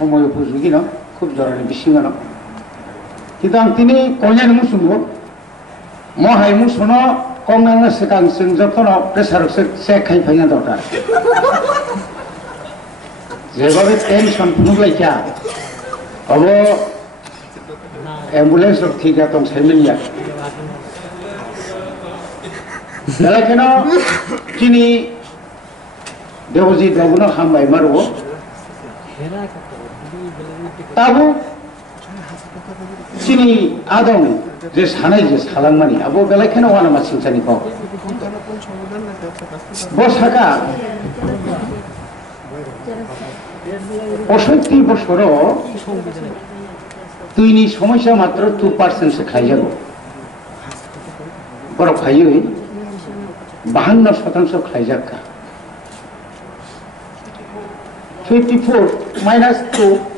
সময় উপযোগী ন খুব জরুরি বিশিং ন কিন্তু আं তিনি কইনাय मुसुनो महाय मुसुनो कंगांगा सिगां जों जतन प्रेसार चेक खायफायना दरकार जेबाबे टेंशन फुनुलायखा अब एम्बुलेंस थिगा दं साइमिलिया बेलायखेनो दिनै देवजी दावनो हामबाय मारो ताबो सिनि आदं जे सानाय जे सालांमानि आबो बेलायखेनो वाना मा सिंसानि पाव बसाका 65 বছরও তুইনি সমস্যা মাত্র 2% সে খাইজাগো বড় খাইই 52% খাইজাকা 54 minus 2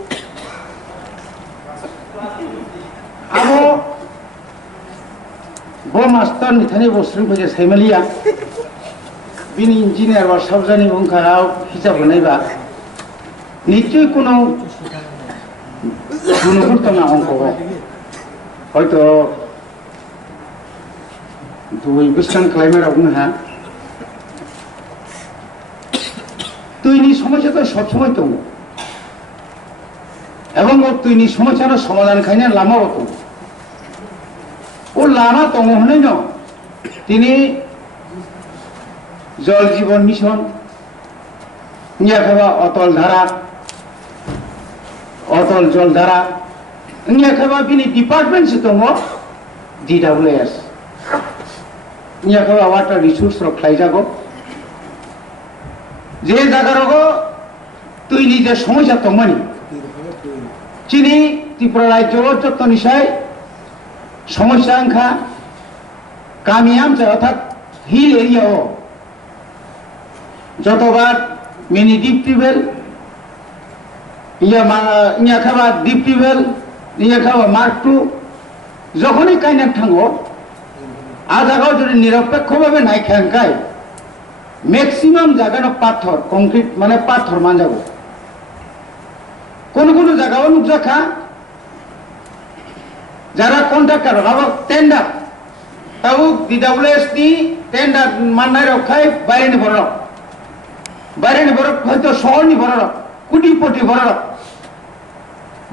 आरो बो मास्टर निथानि बस्रिं फैजे साइमालिया बिनि इंजिनियर बा साबजानि बुंखाराव हिसाब होनायबा निश्चय कोनो गुणगुण अंक हयतो दुई बोसोर क्लाइमेटआव बुंहा तुईनि समस्या तो सब समय दं এবং তুইনি সমস্যার সমাধান খাইনা লামাও দं ও লামা দं হनै न তিনি জল জীবন মিশন নিয়াখাবা অটল জল ধারা নিয়াখাবা বিনি ডিপার্টমেন্ট সে দं DWS নিয়াখাবা ওয়াটার রিসোর্স রক্ষাইজাগো যে জায়গারগো তুই নিজে সমস্যা দंमानि চিনি ত্রিপুরা রাজ্য যত নিশায় সমস্যা আংখা গামিয়াম অর্থাৎ হিল এরিয়াও যতবার মিনি ডিপ টিউবওয়েল ইয়া খাবা ডিপ টিউবওয়েল ইয়া খাবা মার্ক 2 যখনই কাইনা থাঙ্গো আ জায়গাও যদি নিরপেক্ষভাবে নাইখাঙ্কায় ম্যাক্সিমাম জায়গানো পাথর কংক্রিট মানে পাথর মানজাগো কোন কোন জায়গাও নুকজাখা যারা কন্ট্রাক্টর আবার টেন্ডার তাও DWS নি টেন্ডার মাননাই রক্ষায় বাইরেনি বড় হয়তো শহরনি বড় কোটিপতি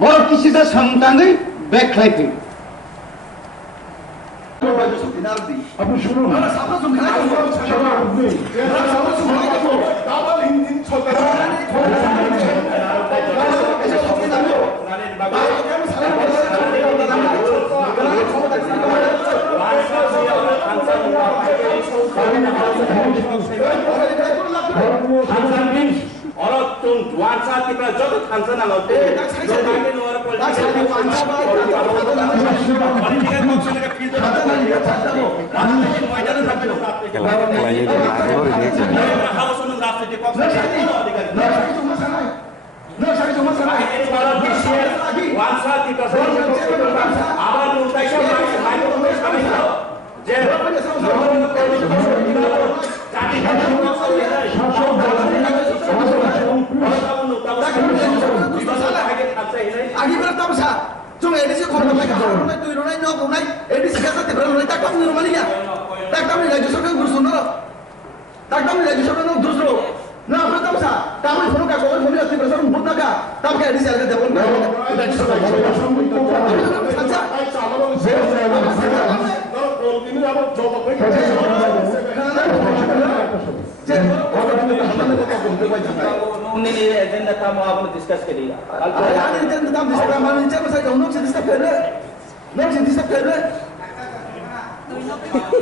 বড় কিসিটা সাংতাঙ্গই ব্যাক খাইতে আপনি শুনুন एजेंडा था वो आपने डिस्कस करिएगा आज एजेंडा था डिस्कस करना नीचे में साइड नोट से डिस्कस कर रहे नोट से डिस्कस कर रहे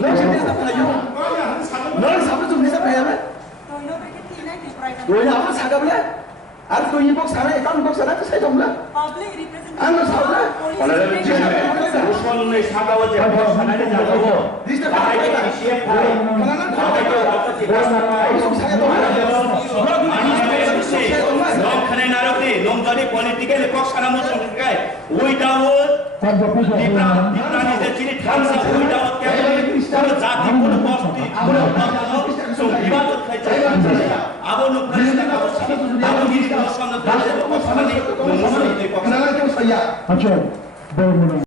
नोट से डिस्कस कर रहे नोट सामने तुम डिस्कस कर रहे तो ये आप सागा बोले आज तो ये बॉक्स सारा अकाउंट बॉक्स सारा साइड हमला पब्लिक रिप्रेजेंटेटिव हम सारा उस्मान ने सागा वो जब सागा ने जाता वो डिस्कस कर रहे हैं शेफ था बनाना था खाने नारकने लोमजानी पॉलिटिकल पक्ष खाना मुझे उनका उइटावत दिप्रानी जे चिनी थांसा उइटावत क्या কোনো জাতি কোনো বস্তি কোনো সো বিবাদ খাইছে আবো নুকরানি আবো নির্বাচন Samani, Kenapa kau saya? Aceh, baru